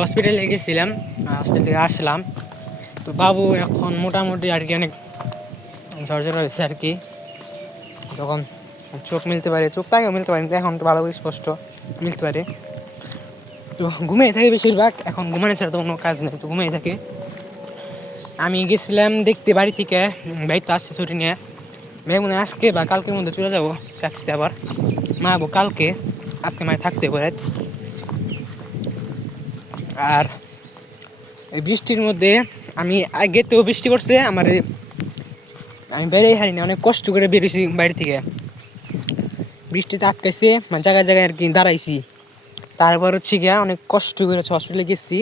হসপিটালে গেছিলাম হসপিটাল থেকে আসলাম। তো বাবু এখন মোটামুটি আর কি অনেক ঝরঝর হয়েছে আর কি। যখন চোখ মিলতে পারে, চোখ তাকেও মিলতে পারে এখন তো ভালো স্পষ্ট মিলতে পারে। তো ঘুমিয়ে থাকে বেশিরভাগ। এখন ঘুমানো ছাড়া তো কোনো কাজ নেই, তো ঘুমিয়ে থাকে। আমি গেছিলাম দেখতে বাড়ি থেকে ভাই তো আসছে ছুটি নিয়ে। ভাই মনে আজকে বা কালকের মধ্যে চলে যাব, চাকরিতে আবার। মা আবো কালকে, আজকে মায় থাকতে পারে আর এই বৃষ্টির মধ্যে আমি আগে তো বৃষ্টি পড়ছে, আমার আমি বেরিয়ে হারিনি, অনেক কষ্ট করে বেরিয়েছি বাড়ি থেকে। বৃষ্টিতে আটকাইছে মানে জায়গায় জায়গায় আর কি দাঁড়াইছি। তারপর হচ্ছে গিয়া অনেক কষ্ট করে হসপিটালে গেছি।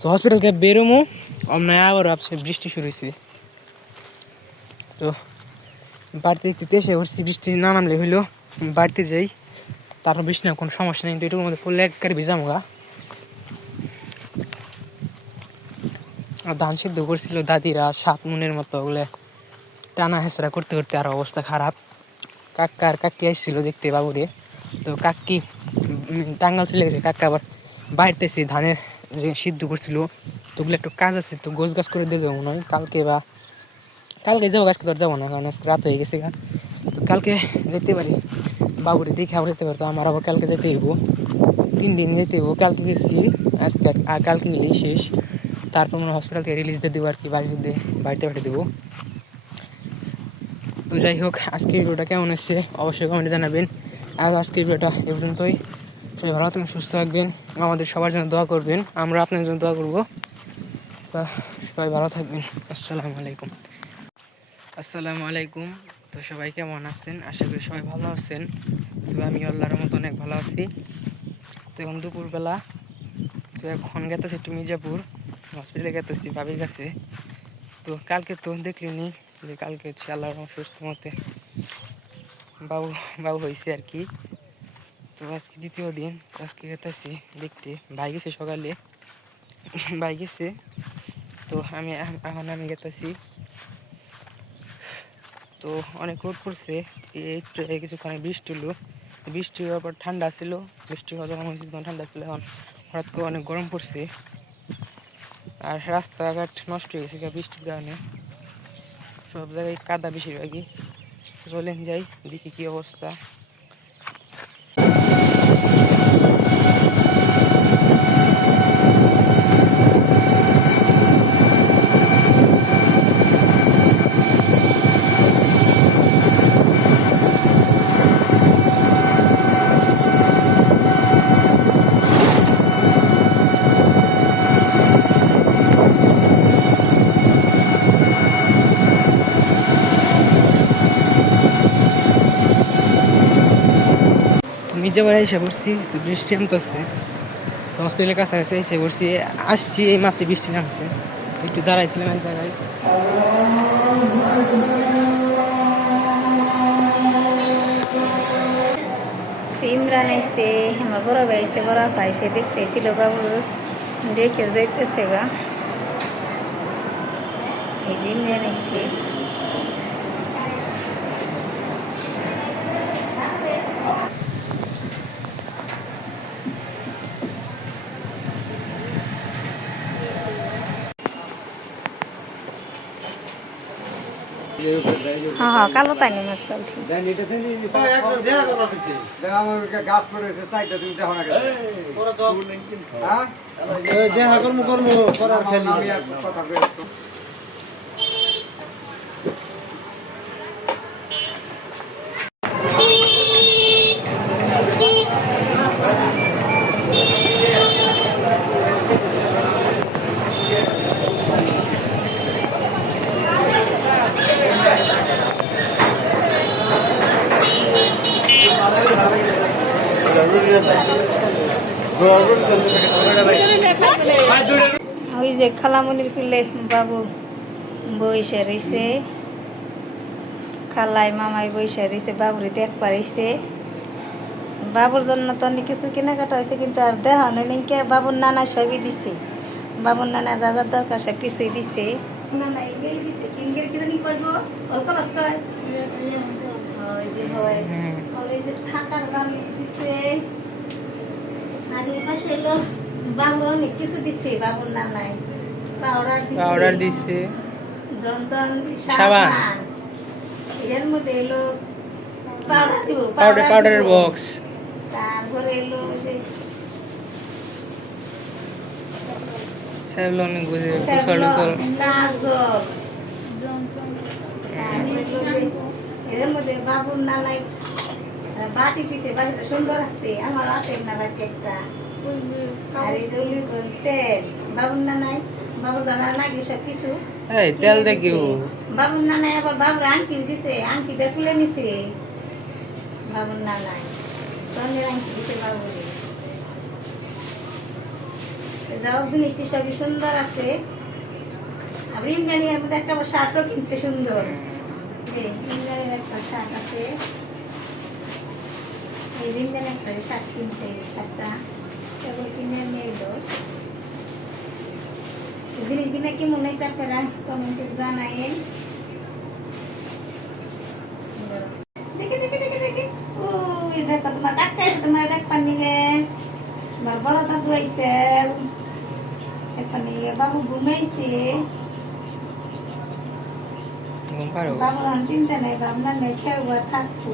তো হসপিটালকে বেরোমো, অমনে আবার ভাবছে বৃষ্টি শুরু হয়েছে তো বাড়িতে দেখতে এসে উঠছি বৃষ্টি না নামলে হইল, বাড়িতে যাই। তারপর বৃষ্টি না কোনো সমস্যা নেই, তো এটুকুর মধ্যে পড়লে একবারে ভিজাম গা। আর ধান সিদ্ধ করছিল দাদিরা, সাত মনের মতো ওগুলো টানা হেসরা করতে করতে আর অবস্থা খারাপ। কাকা আর কাকি আসছিল দেখতে বাবুরে। তো কাকি টাঙ্গাল চলে গেছে, কাকা আবার বাড়িতেছে ধানের যে সিদ্ধ করছিল তো ওগুলো একটু কাজ আছে, তো গোছ গাছ করে দিয়ে দেবো মনে হয়। কালকে বা, কালকে যাব, গাছকে তো যাব না, কারণ আজকে রাত হয়ে গেছে গা। তো কালকে যেতে পারি, বাবুরে দেখে আবার যেতে পারতো আমার আবার কালকে যেতে হইব। তিন দিন যেতে হইব, কালকে গেছি, আজকে আর- কালকে গেলেই শেষ। তারপর মনে হসপিটাল থেকে রিলিজ দিয়ে দেবো আর কি বাড়িতে বাড়িতে পাঠিয়ে দেবো। তো যাই হোক আজকে ভিডিওটা কেমন এসছে অবশ্যই কমেন্টে জানাবেন। আর আজকের ভিডিওটা এ পর্যন্তই। সবাই ভালো থাকবেন, সুস্থ থাকবেন। আমাদের সবার জন্য দোয়া করবেন। আমরা আপনার জন্য দোয়া করব। তা সবাই ভালো থাকবেন। আসসালামু আলাইকুম। আসসালামু আলাইকুম। তো সবাই কেমন আছেন? আশা করি সবাই ভালো আছেন। তবে আমি আল্লাহর মতো অনেক ভালো আছি। তো এখন দুপুরবেলা। তো এখন গেতেছি একটু মির্জাপুর। হসপিটালে গেতেছি বাবির কাছে। তো কালকে তো দেখলিনি যে কালকে হচ্ছে আল্লাহর সুস্থ মতে বাবু বাবু হয়েছে আর কি। তো আজকে দ্বিতীয় দিন, আজকে গেতেছি দেখতে। ভাই গেছে সকালে, ভাই গেছে। তো আমি এখ- এখন আমি গেতেছি। তো অনেক রোদ পড়ছে এই কিছুক্ষণ বৃষ্টি হলো। বৃষ্টি হওয়ার পর ঠান্ডা ছিল, বৃষ্টি হওয়া যখন হয়েছে তখন ঠান্ডা ছিল, এখন হঠাৎ করে অনেক গরম পড়ছে। আর রাস্তাঘাট নষ্ট হয়ে গেছে বৃষ্টির কারণে। সব জায়গায় কাদা বেশিরভাগই। চলেন যাই দেখি কি অবস্থা। মির্জাবার এসে পড়ছি, তো বৃষ্টি নামতেছে। তো হসপিটালের কাছাকাছি এসে পড়ছি, আসছি, এই মাত্র বৃষ্টি নামছে। একটু দাঁড়াইছিলাম এক জায়গায়। ইমরান এসে আমার বড় ভাই বড় পাইছে দেখতেছিল বাবু দেখে যাইতেছে গা। এই যে ইমরান এসে হ্যাঁ হ্যাঁ কালো তাই নেই মাত্র ঠিক। গাছ পড়েছে সাইডটা তুমি দেখো না হ্যাঁ? দেখা কর্ম কর্ম করার খেলি ওই যে খালামনির পিলে বাবু বইসে রয়েছে খালাই মামাই বইসে রয়েছে বাবুরে দেখ পারিছে বাবুর জন্য তো অনেক কিছু কেনাকাটা হয়েছে কিন্তু আর দেওয়া নেই নিকে বাবুর নানা সবই দিছে। বাবুর নানা যা যা দরকার সব কিছুই দিছে। থাকার গান দিছে। আর এই পাশে এলো বাবুর অনেক কিছু দিছে বাবুর নানাই পাউডার দিছে পাউডার দিছে। জনসন সাবান। সাবান। এর মধ্যে এলো পাউডার দিব পাউডার পাউডারের বক্স। তারপরে এলো যে সেভলন গুজে কুসল এর মধ্যে বাবুর নালাই বাটি দিছে বাটিটা সুন্দর আছে আমার আছে না বাটি একটা। আর এই তেল বাবুর বাবুর জানা নাকি সব কিছু এই তেল দেখিও বাবুর আবার বাবুর আংটি দিছে আংটিটা খুলে নিছে। বাবুর স্বর্ণের আংটি দিছে বাবুরে। যাও জিনিসটি সবই সুন্দর আছে। আর ইন্দ্রাণীর মধ্যে একটা শার্টও কিনছে সুন্দর। ইন্দ্রাণীর একটা শার্ট আছে। এই ইন্দ্রাণী একটা শার্ট কিনছে শার্টটা কেবল কিনে নিয়ে এলো জিনিস কিনে কি মনে হয়েছে আপনারা কমেন্টে জানাইন দেখে দেখে দেখে দেখে উই দেখো তোমার কাকা তোমার দেখবার নিলে তোমার বড় দাদু দেখবার নিলে বাবু ঘুমাইছে বাবুর চিন্তা নেই ভাবনা নেই খেলব থাকব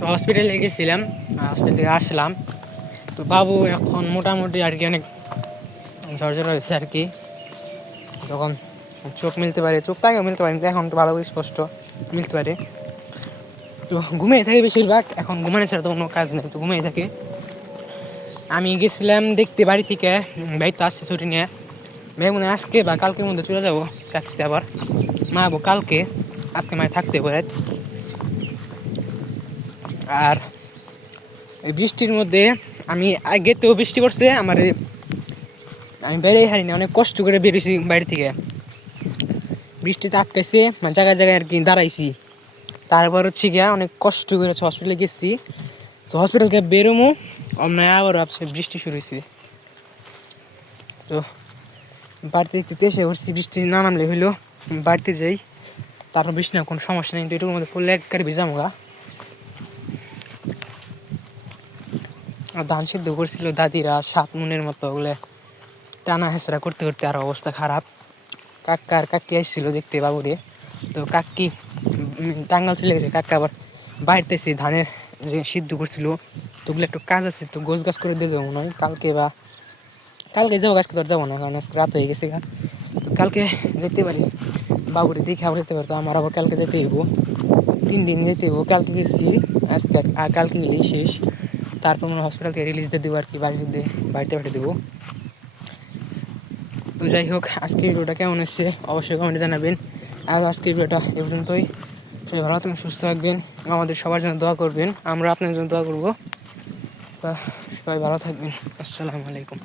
তো হসপিটালে গেছিলাম হসপিটাল আসলাম। তো বাবু এখন মোটামুটি আর কি অনেক ঝরঝর হয়েছে আর কি। যখন চোখ মিলতে পারে, চোখ তাকেও মিলতে পারে এখন তো ভালো স্পষ্ট মিলতে পারে। তো ঘুমিয়ে থাকে বেশিরভাগ, এখন ঘুমানো ছাড়া তো কোনো কাজ নেই, তো ঘুমিয়ে থাকে। আমি গেছিলাম দেখতে বাড়ি থেকে, ভাই তো আসছে ছুটি নিয়ে। ভাই মনে আজকে বা কালকের মধ্যে চলে যাব চাকরিতে আবার। মা কালকে, আজকে মায় থাকতে পারে আর এই বৃষ্টির মধ্যে আমি আগে তো বৃষ্টি করছে আমার আমি বেরিয়ে হারিনি, অনেক কষ্ট করে বেরিয়েছি বাড়ি থেকে। বৃষ্টিতে আটকাইছে মানে জায়গায় জায়গায় আর কি দাঁড়াইছি। তারপর হচ্ছে গিয়া অনেক কষ্ট করে হসপিটালে গেছি। তো হসপিটাল থেকে বেরোমো অমনে আবার ভাবছে বৃষ্টি শুরু হয়েছে তো বাড়িতে দেখতে এসে উঠছি বৃষ্টি না নামলে হইল, বাড়িতে যাই, তারপর বৃষ্টি না কোনো সমস্যা নেই, তো এটুকুর মধ্যে ফুল এক গাড়ি ভিজাম গা আর ধান সিদ্ধ করছিল দাদিরা সাত মনের মতো ওগুলো টানা হেঁচড়া করতে করতে আর অবস্থা খারাপ। কাকা আর কাকি আসছিল দেখতে বাবুরে। তো কাকি টাঙ্গাল চলে গেছে। কাকা আবার বাড়িতেছে ধানের যে সিদ্ধ করছিল। তো ওগুলো একটু কাজ আছে, তো গোছ গাছ করে দিয়ে যাব হয়। কালকে বা কালকে যাব গাছ ধর যাব না, কারণ আজকে রাত হয়ে গেছে গা। তো কালকে যেতে পারি। বাবুরে দেখে আবার যেতে পারতো, আমার আবার কালকে যেতে হইব। তিন দিন যেতে হইব। কালকে গেছি, আজকে আর কালকে গেলেই শেষ। তারপর মনে হসপিটাল থেকে রিলিজ দিয়ে দেবো আর কি বাড়িতে বাড়িতে পাঠিয়ে দেবো। তো যাই হোক আজকে ভিডিওটা কেমন এসছে অবশ্যই কমেন্টে জানাবেন। আর আজকে ভিডিওটা এ পর্যন্তই। সবাই ভালো থাকবেন, সুস্থ থাকবেন, আমাদের সবার জন্য দোয়া করবেন, আমরা আপনার জন্য দোয়া করব। সবাই ভালো থাকবেন, আসসালামু আলাইকুম।